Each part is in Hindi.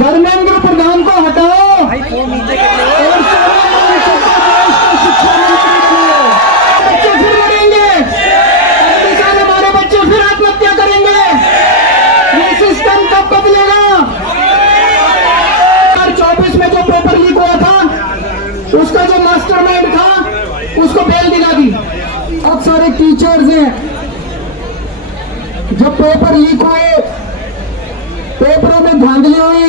धर्मेंद्र प्रधान को हटाओ और शिक्षा मंत्री बच्चे फिर मरेंगे, हमारे बच्चे फिर आत्महत्या करेंगे। ये सिस्टम कब बदलेगा? 2024 में जो पेपर लीक हुआ था उसका जो मास्टरमाइंड था उसको बेल दिला दी। अब सारे टीचर्स हैं, जब पेपर लीक हुए, पेपरों में धांधली हुई,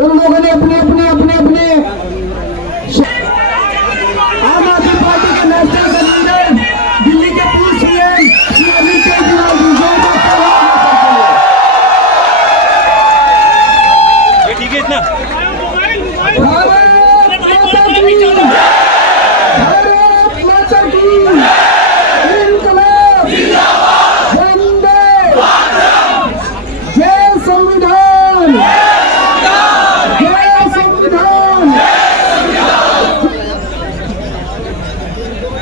उन लोगों ने अपने आम आदमी पार्टी के नेशनल कन्वीनर, दिल्ली के पूर्व सीएम श्री अरविंद केजरीवाल ठीक है इतना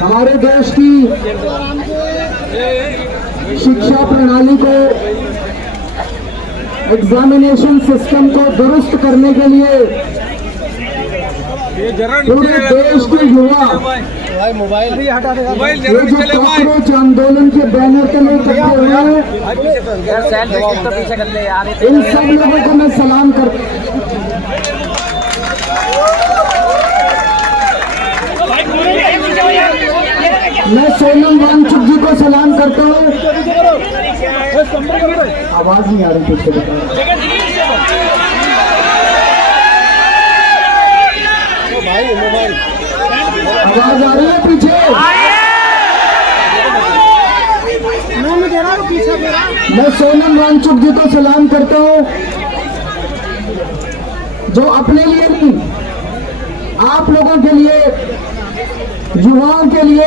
हमारे देश की शिक्षा प्रणाली को, एग्जामिनेशन सिस्टम को दुरुस्त करने के लिए पूरे देश के युवा ये जो कॉकरोच आंदोलन के बैनर के लिए इकट्ठे हुए हैं, इन सब लोगों को मैं सलाम मैं सोनम वांगचुक जी को सलाम करता हूँ। आवाज नहीं आ रही पीछे, आवाज आ रही है पीछे? मैं सोनम वांगचुक जी को सलाम करता हूँ, जो अपने लिए नहीं, आप लोगों के लिए, युवाओं के लिए,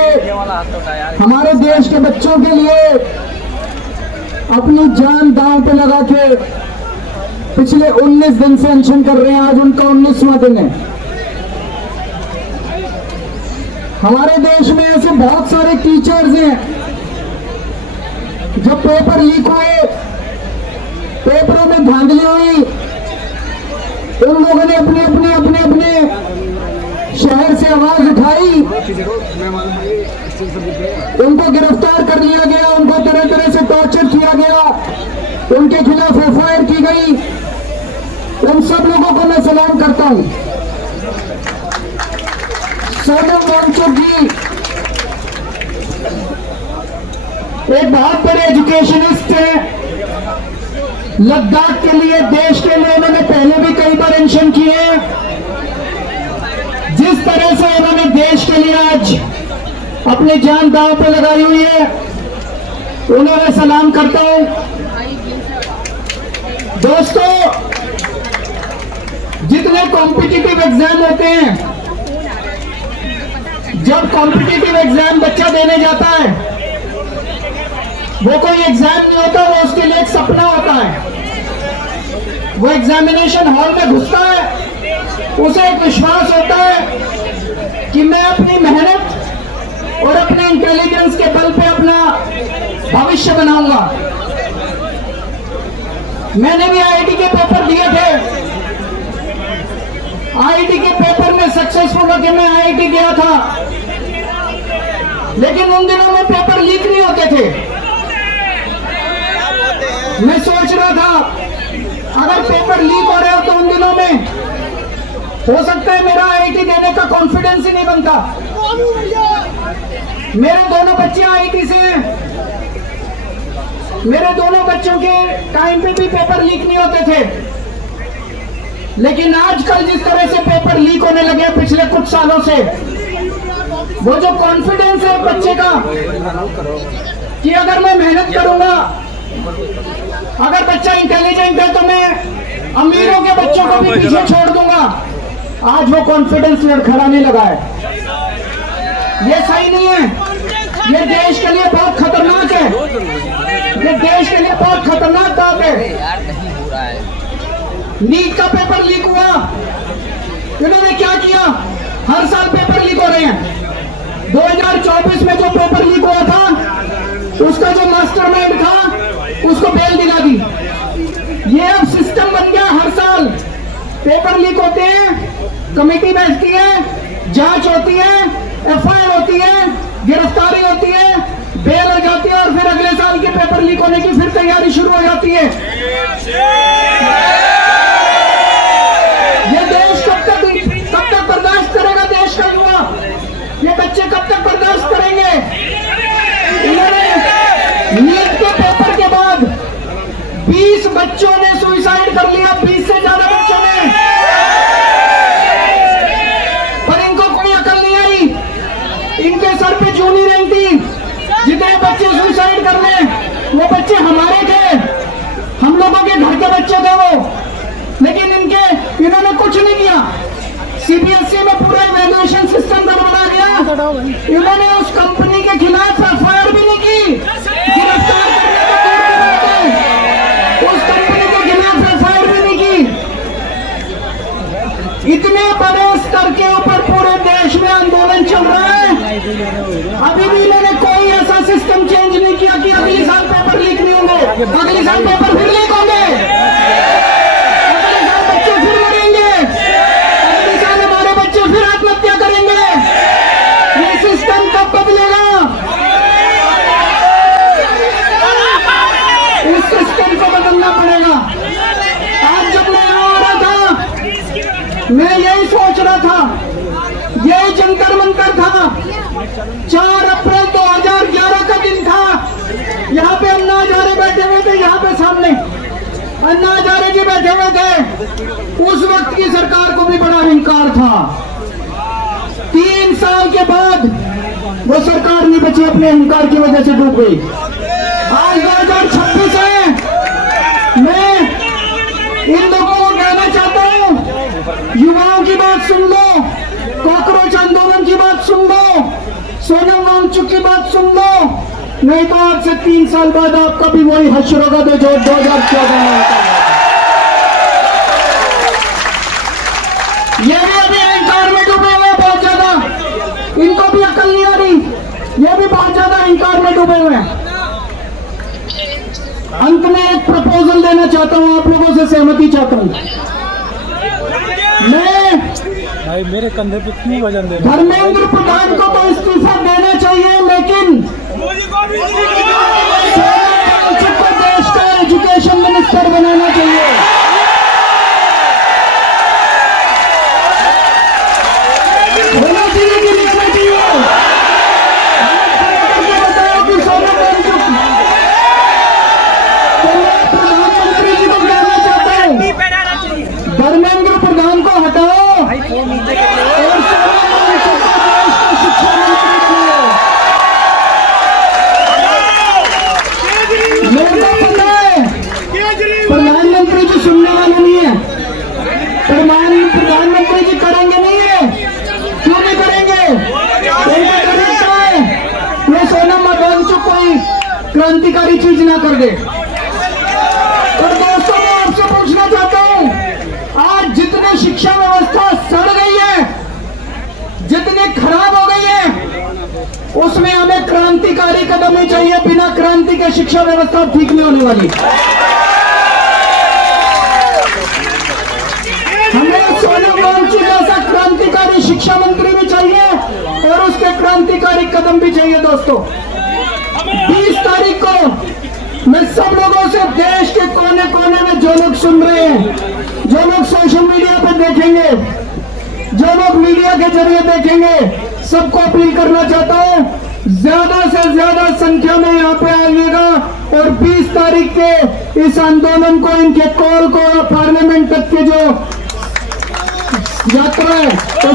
हमारे देश के बच्चों के लिए अपनी जान दांव पे लगा के पिछले 19 दिन से अनशन कर रहे हैं। आज उनका 19वां दिन है। हमारे देश में ऐसे बहुत सारे टीचर्स हैं, जब पेपर लीक हुए, पेपरों में धांधली हुई, उन लोगों ने अपने शहर से आवाज उठाई, उनको गिरफ्तार कर लिया गया, उनको तरह तरह से टॉर्चर किया गया, उनके खिलाफ एफआईआर की गई। उन सब लोगों को मैं सलाम करता हूं। सोनम वांगचुक जी एक बहुत बड़े एजुकेशनिस्ट हैं। लद्दाख के लिए, देश के लिए उन्होंने पहले भी कई बार अनशन किए हैं। जिस तरह से उन्होंने देश के लिए आज अपनी जान दांव पे लगाई हुई है, उन्हें सलाम करता हूं। दोस्तों, जितने कॉम्पिटिटिव एग्जाम होते हैं, जब कॉम्पिटिटिव एग्जाम बच्चा देने जाता है, वो कोई एग्जाम नहीं होता, वो उसके लिए एक सपना होता है। वो एग्जामिनेशन हॉल में घुसता है, उसे एक विश्वास होता है कि मैं अपनी मेहनत और अपने इंटेलिजेंस के बल पे अपना भविष्य बनाऊंगा। मैंने भी आईआईटी के पेपर दिए थे। आईआईटी के पेपर में सक्सेसफुल होकर मैं आईआईटी गया था, लेकिन उन दिनों में पेपर लीक नहीं होते थे। मैं सोच रहा था अगर पेपर लीक हो रहे हो तो उन दिनों में हो सकता है मेरा आईआईटी देने का कॉन्फिडेंस ही नहीं बनता। मेरे दोनों बच्चे आईआईटी से हैं। मेरे दोनों बच्चों के टाइम पे भी पेपर लीक नहीं होते थे, लेकिन आजकल जिस तरह से पेपर लीक होने लगे पिछले कुछ सालों से, वो जो कॉन्फिडेंस है बच्चे का कि अगर मैं मेहनत करूंगा, अगर बच्चा इंटेलिजेंट है तो मैं अमीरों के बच्चों को भी पीछे छोड़ दूंगा, आज वो कॉन्फिडेंस लड़खड़ाने लगा है। ये सही नहीं है। ये देश के लिए बहुत खतरनाक है। ये देश के लिए बहुत खतरनाक बात है। नीट का पेपर लीक हुआ, इन्होंने क्या किया? हर साल पेपर लीक हो रहे हैं। 2024 में जो पेपर लीक हुआ था, उसका जो मास्टरमाइंड था उसको बेल दिला दी। ये अब सिस्टम बन गया, हर पेपर लीक होते हैं, कमेटी बैठती है, जांच होती है, एफआईआर होती है, गिरफ्तारी होती है, बेल हो जाती है और फिर अगले साल के पेपर लीक होने की फिर तैयारी शुरू हो जाती है। ये देश कब तक बर्दाश्त करेगा? देश का युवा, ये बच्चे कब तक बर्दाश्त करेंगे? इन्होंने नीट के पेपर के बाद 20 बच्चों ने सुसाइड कर लिया, 20 से ज्यादा बच्चों ने, पर इनको कोई अकल नहीं आई, इनके सर पे जूं नहीं रही थी। जितने बच्चे सुसाइड कर ले वो बच्चे हमारे थे, हम लोगों के घर के बच्चे थे वो, लेकिन इन्होंने कुछ नहीं किया। सीबीएसई में पूरा इवैल्यूएशन सिस्टम गड़बड़ा गया, इन्होंने उस कंपनी के खिलाफ एफआईआर भी नहीं की, गिरफ्तार करने को दूर की बात है, उस कंपनी के खिलाफ एफआईआर भी नहीं की। इतने बड़े स्तर के ऊपर पूरे देश में आंदोलन चल रहा है, अभी भी इन्होंने कोई ऐसा सिस्टम चेंज नहीं किया कि अगले साल पेपर लीक नहीं होंगे, अगले साल पेपर फिर लीक होंगे, अगले साल बच्चे फिर मरेंगे, अगले साल हमारे बच्चे फिर आत्महत्या करेंगे। ये सिस्टम कब बदलेगा? इस सिस्टम को बदलना पड़ेगा। आज जब मैं यहाँ आ रहा था, मैं यही सोच रहा था, यही जंतर मंतर था, 4 अप्रैल 2011 का दिन था। यहाँ पे अन्ना हजारे बैठे हुए थे, यहाँ पे सामने अन्ना हजारे जी बैठे हुए थे। उस वक्त की सरकार को भी बड़ा अहंकार था। 3 साल के बाद वो सरकार नहीं बची, अपने अहंकार की वजह से डूब गई। आज 2026 है, मैं इन लोगों को कहना चाहता हूँ, युवाओं की बात सुन लो, कॉकरोच आंदोलन की बात सुन लो, सोनम वांगचुक की बात सुन लो, नहीं तो आज से 3 साल बाद आपका भी वही हश्र होगा जो 2014 में होता है। ये भी अभी अहंकार में डूबे हुए बहुत ज्यादा, इनको भी अकल नहीं आ रही, ये भी बहुत ज्यादा अहंकार में डूबे हुए हैं। अंत में एक प्रपोजल देना चाहता हूं, आप लोगों से सहमति चाहता हूं। मैं भाई मेरे कंधे पे क्यों वजन दे रहे हो? धर्मेंद्र प्रधान को तो इस्तीफा देना चाहिए, लेकिन को देश का एजुकेशन मिनिस्टर बनाना चाहिए। होना चाहिए कि नहीं होना चाहिए? बताओ कि सोनम वांगचुक, तो मैं प्रधानमंत्री जी को कहना चाहता हूँ, धर्मेंद्र प्रधान को हटाओ और सोनम वांगचुक को देश का शिक्षा मंत्री बनाओ। मेरे को पता है प्रधानमंत्री जी सुनने वाले नहीं है, प्रधानमंत्री जी करेंगे नहीं है, क्यों नहीं करेंगे? उनका तरीका है ये सोनम वांगचुक कोई क्रांतिकारी चीज ना कर दे। और दोस्तों, मैं आपसे पूछना चाहता हूँ, आज जितनी शिक्षा व्यवस्था सड़ गई है, जितनी खराब हो गई है, उसमें हमें क्रांतिकारी कदम ही चाहिए। बिना क्रांति के शिक्षा व्यवस्था ठीक नहीं होने वाली। हमें सोनम वांगचुक जैसा क्रांतिकारी शिक्षा मंत्री भी चाहिए और उसके क्रांतिकारी कदम भी चाहिए। दोस्तों, 20 तारीख को मैं सब लोगों से, देश के कोने कोने में जो लोग सुन रहे हैं, जो लोग सोशल मीडिया पर देखेंगे, जो लोग मीडिया के जरिए देखेंगे, सबको अपील करना चाहता हूँ, ज्यादा से ज्यादा संख्या में यहाँ पे आइएगा और 20 तारीख के इस आंदोलन को, इनके कॉल को, पार्लियामेंट तक के जो यात्रा है, तो